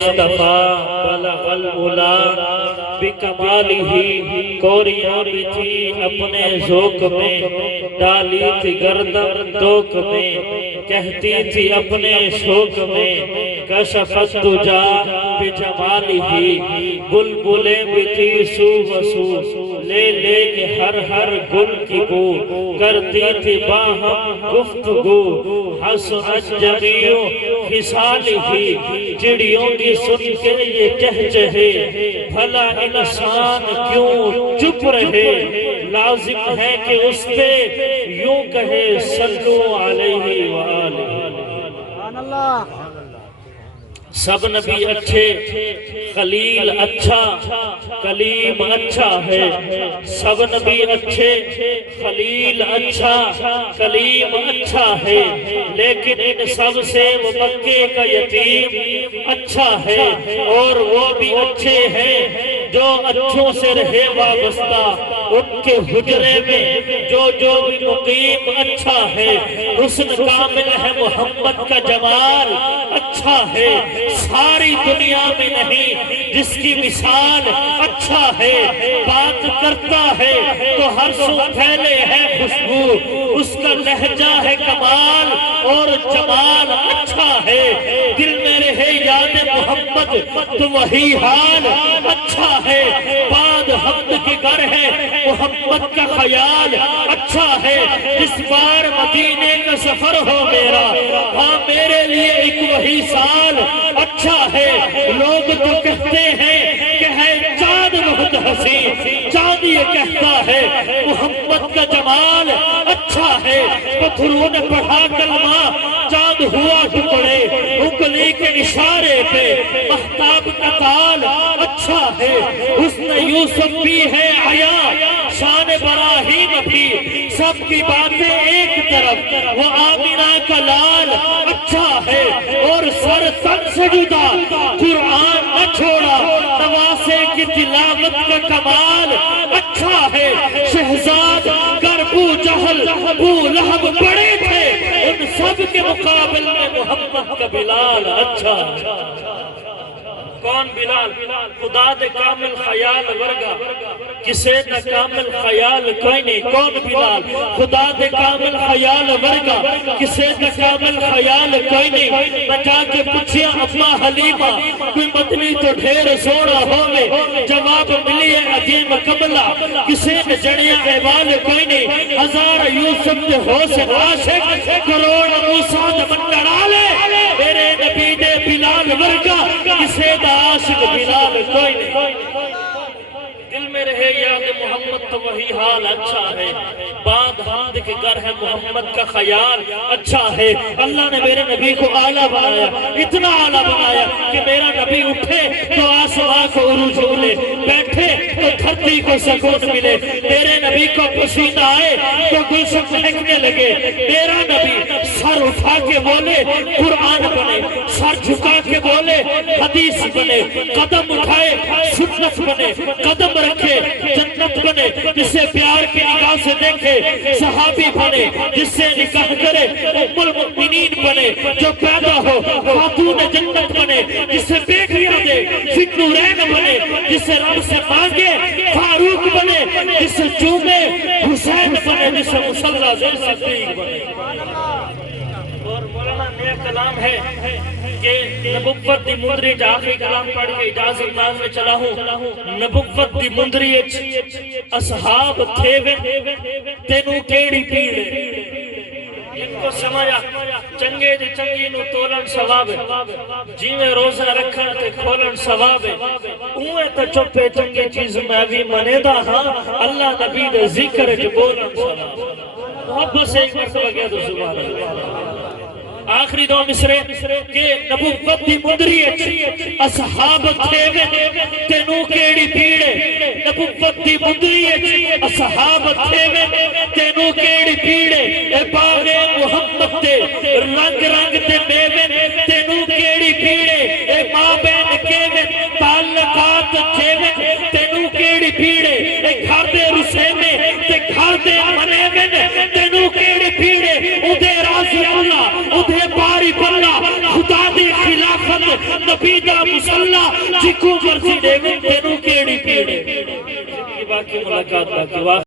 مصطفیٰ بلغ العلا بکمالہ، کوریاں بھی تھی اپنے ذوق میں، ڈالی تھی گردن توک میں، کہتی تھی اپنے شوق میں، کشفت تجا بجمالہ، بلبلیں بھی تھی سو وسو، لے لے کے ہر گل کی بو، کرتی تھی باہم گفتگو، حسنت جمیع خصالہ، چڑیوں کی سن کے یہ چہچہے، بھلا انسان کیوں چپ رہے، لازم ہے کہ اس پہ یوں کہے صلو علیہ وآلہ۔ سب نبی اچھے، خلیل اچھا، کلیم اچھا ہے، سب نبی اچھے، خلیل اچھا، کلیم اچھا ہے، لیکن ان سب سے وہ مکے کا یتیم اچھا ہے، اور وہ بھی اچھے ہیں جو اچھوں سے رہے وابستہ، ان کے حجرے میں جو بھی مقیم اچھا ہے، حسن کامل ہے محمد کا جمال اچھا ہے، ساری دنیا میں نہیں جس کی مثال اچھا ہے، بات کرتا ہے تو ہر سو پھیلے ہے خوشبو، اس کا لہجہ ہے کمال اور جمال اچھا ہے، دل میں رہے یاد محمد تو وہی حال اچھا ہے، بعد حمد کی گر ہے محمد کا خیال اچھا ہے، اس بار مدینے کا سفر ہو میرا، ہاں میرے لیے ایک وہی سال اچھا ہے، لوگ تو کہتے ہیں کہ ہے چاند بہت حسین، چاند یہ کہتا ہے محمد کا جمال اچھا ہے، پتھروں نے پڑھا کلمہ چاند ہوا ٹکڑے، انگلی کے اشارے پہ مہتاب کا تال اچھا ہے، حسن یوسف بھی ہے عیاں، شان ابراہیم بھی، سب کی باتیں ایک طرف، وہ آمینہ کا لال اچھا ہے، اور سر تن سے جدا قرآن نہ چھوڑا، نواسے کی تلاوت کا کمال اچھا ہے، شہزاد گر ابو جہل ابو لہب بڑے تھے، ان سب کے مقابل میں محمد کا بلال اچھا ہے۔ کون بلال؟ خدا دے کامل خیال ورگا کسے نہ کامل خیال کوئی نہیں، کون بلال؟ خدا دے کامل خیال ورگا کسے نہ کامل خیال کوئی نہیں، نہ جا کے پوچھیا اما حلیمہ کوئی مدنی تو ڈھیر سونا ہوگے، جواب ملی ہے عظیم قبلہ کسے نہ جڑیا احوال کوئی نہیں، ہزار یوسف دے حسن عاشق کروڑ موسیٰ دے منڈرالے، میرے نبی دے بلال ورگا کسے دا عاشق بلال کوئی نہیں، دل میں رہے یاد محمد تو وہی حال اچھا ہے، بعد حمد کے گر ہے محمد کا خیال اچھا ہے، اللہ نے میرے نبی کو اعلیٰ بنایا، اتنا اعلیٰ بنایا کہ میرا نبی اٹھے تو آسمان کو عروج ملے، بیٹھے تو دھرتی کو سکون ملے، میرے نبی کو پسینہ آئے تو گلشن مہکنے لگے، میرا نبی سر اٹھا کے بولے قرآن بنے، سر جھکا کے بولے حدیث بنے، قدم اٹھائے سنت بنے، قدم رکھے جنت بنے، جسے پیار کی نگاہ سے دیکھے صحابی بنے، جس سے نکاح کرے ام المؤمنین بنے، جو پیدا ہو خاتون جنت بنے، جسے بیٹیاں دے ذکرین بنے، جسے رب سے مانگے فاروق بنے، جسے چومے حسین بنے، جسے مصلی زیر صدیق بنے۔ اور مولانا نیا کلام ہے کہ نبوت دی مندری جا آخری کلام پڑھ کے اجازت نام میں چلا ہوں، نبوت دی مندری اصحاب تھے وے تینوں کیڑی پیڑے، ان کو سمایا چنگے دی چنگی نو تولن ثواب جی میں روزہ رکھن تے کھولن ثواب اوہ تا چپے چنگی چیز میں بھی منے دا ہاں اللہ نبی دے ذکر جو بولن ثواب، محبت سے ایک مرتبہ گیا تو سبحان اللہ۔ آخری دو مصرے کہ نبوت دی مندری اصحاب تھے وے تینوں کیڑی پیڑے، نبوت دی مندری اصحاب تھے وے تینوں کیڑی پیڑے، اے باغ محمد تے رنگ رنگ تے میوے تینوں کیڑی پیڑے، اے ماں بین کے وے تعلقات تھے وے تینوں کیڑی پیڑے، اے گھر دے رسے میں تے گھر دے منے میں تینوں کیڑی پیڑے، ادھے راضی اللہ ادھے باری بلا خدا دی خلافت نبی دا مسلح جکو مرضی دے گو تینوں کیڑی پیڑے باقی ملاقات باقی